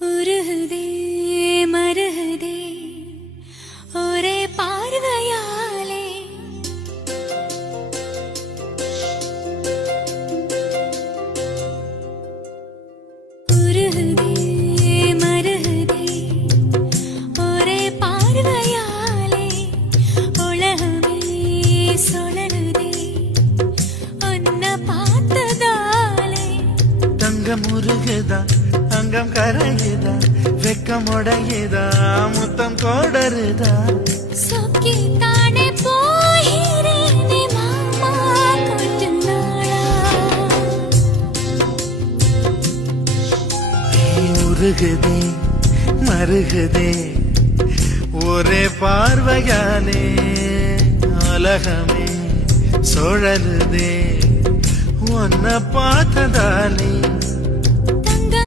உருகுதே மருகுதே ஒரே பார்வையாலே உருகுதே மருகுதே ஒரே பார்வையாலே உலகமே சுழலுதே உன்னை பார்த்ததாலே தங்கம் உருகுதா அங்கம் கரையுதா வெக்கம் உடையுதா முத்தம் கோடருதா சொக்கி தானே போகிறேனே மாமா கொஞ்ச நாளா உருகுதே மருகுதே ஒரே பார்வையாலே உலகமே சுழலுதே உன்னை பார்த்ததாலே